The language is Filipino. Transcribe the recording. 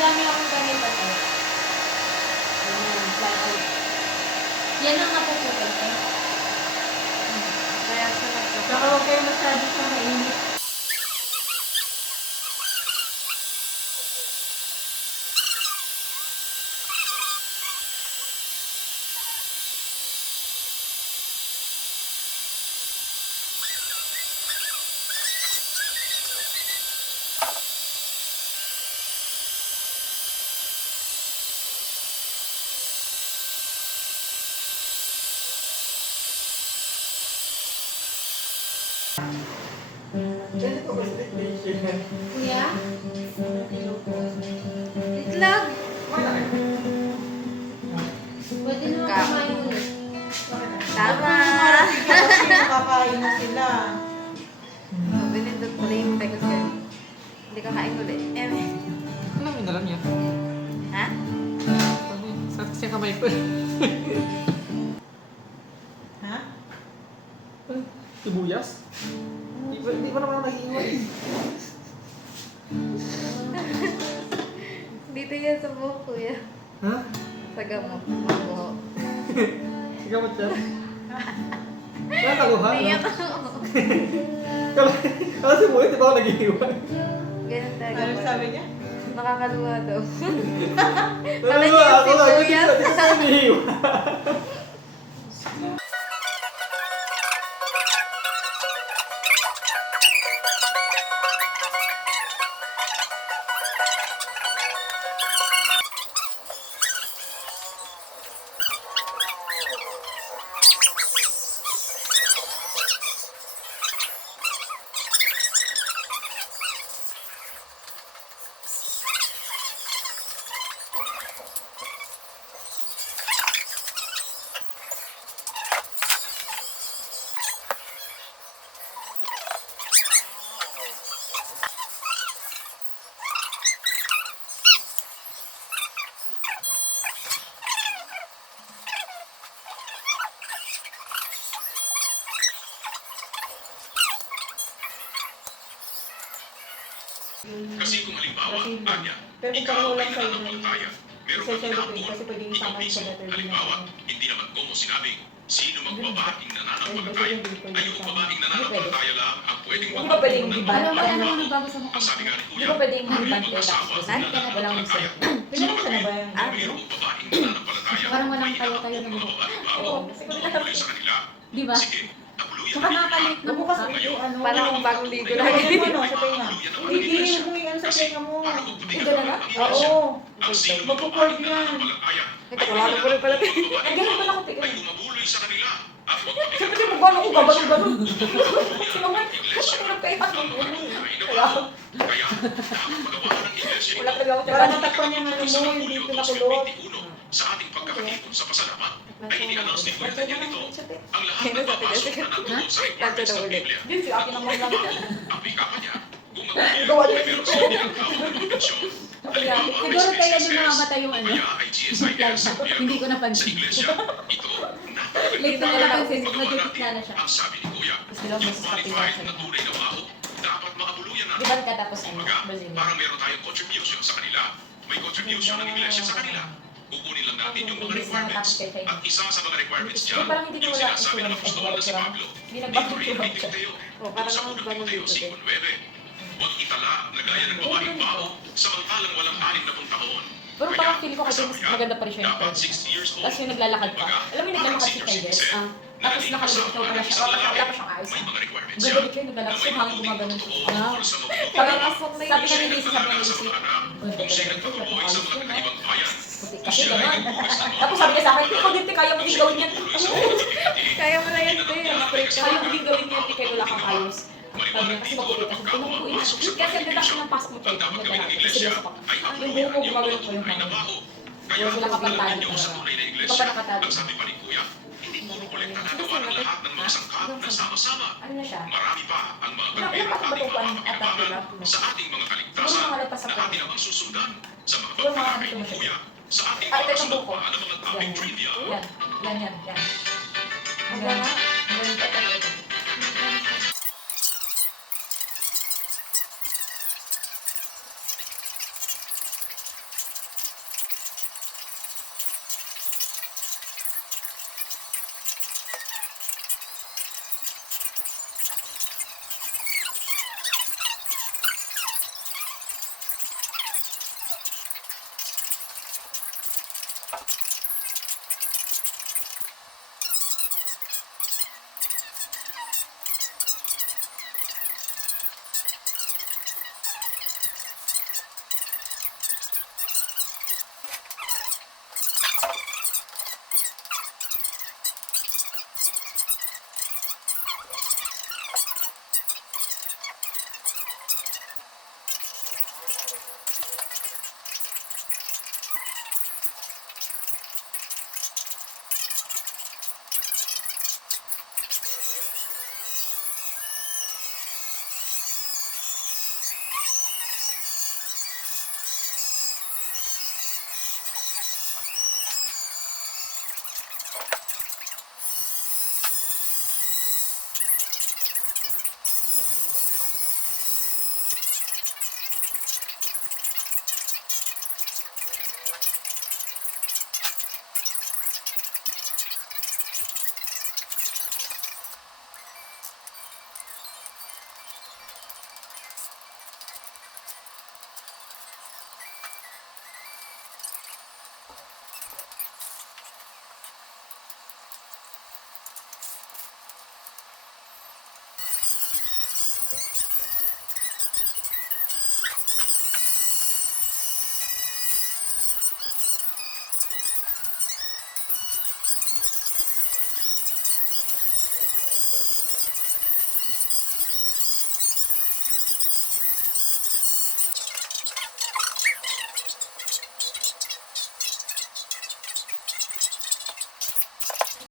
madami akong ganito to. Ayan, plywood. Yan ang napuputol ko. Kaya sa nagpapalala. Saka huwag kayo masyado sa mainit. Ganito ko ba sa technician? Kuya? Itlog! Wala kayo. Pwede naman kumain ulit. Tama! Kasi nakakain na sila. Binindot pala yung pegot ko. Hindi ka kain ulit. Ano yung dalam niya? Ha? Sa kamay ko. Ha? Sibuyas? Di ba naman nag-iwan? Dito yan sa buhok, kuya. Ha? Sa gamot. Ang buhok. Sigamot yan? Nakaluhan, Iyak no? ako. Kala sibuyas, di ba ako nag-iwan? Ganun talaga. Ano sabi niya? Nakakaluwa daw. Nakaluhan ako lang, hindi sibuyas. ko nag-iwan. Kasi kung halimbawa, Anya, Pero ikaw kung ay lang sa'yo, nananampalataya, meron isa kang siya inaabot kasi pwedeng ng isama yung piso. pagdating Halimbawa, na- hindi naman ko mo sinabing sino magbabaing nananampalataya. Ay, pwede Ay yung isama. babaeng nananampalataya lang ang pwedeng Di ba pwedeng magbabaing di-ban? Alam mo, alam mo, ng nagbago sa mukha Ang sabi ko. nga ni Di Kuya, ba pwedeng ang mag-ban mga kayo asawa tapos na ka na walang nananampalataya. Pinag ka na ba yan? Kung mayroong babaeng nananampalataya, Parang walang may tayo-tayo inaabot na mga mukha. babae ba? Oo. Mabuloy sa kanila. Di ba? Sige, nabuluyan Tsaka na nakakalit na Huwag mo kasi mukha. ano. Parang kung bagong ligo Ano lagi. ano sa tenga? Hindi, huwag mo yung ano sa tenga mo. Ikaw na? Oo. Ang sino Magpo-cord magbabaeng yan. nananampalataya, Ito, wala ko pala pala. Naghanap pala ako ay tignan. gumabuloy sa kanila at Siyempre, magbago ko, gabano-gano. Sino man? Kasi nagpayas mo. Kaya, nakapagawa ng iglesia Wala talaga ako Para sa matakpan niya ano sa mo, hindi pinakulot. 2021 sa ating pagkakatipon sa pasalamat ay ini-announce ni Kuya Daniel ito ang lahat Kaya ng sabi papasok niya, na nandoon sa requirements ng Biblia. Yun, si akin naman lang. Ang wika pa niya, kung Gawa magbabayan ay din meron ito. silang tinatawag na konbensyon. Kaya, siguro kaya doon namamatay yung ano. Kaya ay GSIS ang Hindi ko Sa napansin. iglesia, ito, Like, ito na napansin, Pagawa nagtitip natin, na siya. ang sabi ni Kuya, Gusto lang mas qualified kapila na sa tunay na baho, dapat maabuluyan Di natin. ba ka tapos ano? Kumbaga, Brazilian. parang meron tayong contribution sa kanila. May contribution ng iglesia sa kanila. Kukunin lang natin yung mga requirements. At isa sa mga requirements dyan, Parang hindi yung ko wala sinasabi ng apostol na si Pablo. Hindi Dito nagbago rin yung ang siya. Timoteo. O, parang Sa ang unang bagong Timoteo ligo din. 5:9, huwag itala na gaya ng babaeng baho samantalang walang 60 taon. Pero Kaya, parang feel ko kasi sabi mas nga, maganda pa rin siya yung dapat photo. 60 years old. Tapos yung naglalakad pa. Kumbaga, Alam mo yung naglalakad si parang Kayes? senior Tapos citizen, nakalibitaw pala siya. isang Wala lalaki, pa siyang ayos. may mga requirements Ganda yan din siya yung na naglalakad. may So, hanggang mabuting gumagano totoo siya. tungkol sa mabuting Parang gawa. sabi Kung ka ni siya'y Lisa, sabi nagpapalaga ni sa Lisa. mga anak, kung siya'y nagpapabuhay sa mga kakaibang bayan, kung Kasi siya ay gano'n. nagbubukas ng mga Tapos sabi niya sa akin, ikaw din, te, kaya mo din gawin yan. patuloy sa mga activity, Kaya mo na yan, te. Kaya mo din gawin yan, te, kaya wala kang ayos. Sabi niya, kasi mabuti kasi tumukuin na. Kasi ang ganda ng pasok mo, te. ang dapat Ang gawin ganda ng kasi iglesia sa pang. ay Yung abuluyan buhok mo, ang iyong gumagano mga ko yung tunay na pang. baho. Kaya Wala sila kapantado abuluyan niyo talaga. sa tunay na Ikaw iglesia. pa nakatago. Ang sabi pa ni Kuya, hindi puro kolekta nagawa ng lahat ng mga sangkap na sama-sama. Ano na siya? Marami pa ang mga Ilang gawin at pasok ba ating itong pan- mapapakinabangan attack, sa ating mga Siguro kaligtasan mga lagpas sa na pan. ating namang susundan sa mga Siguro mga pagpapakay dito ni mo siya. Kuya sa ating Ah, ito mga yung kasunod buko. pa ng mga topic Yan. trivia. Yan. Yan, yan, yan. Ang gana.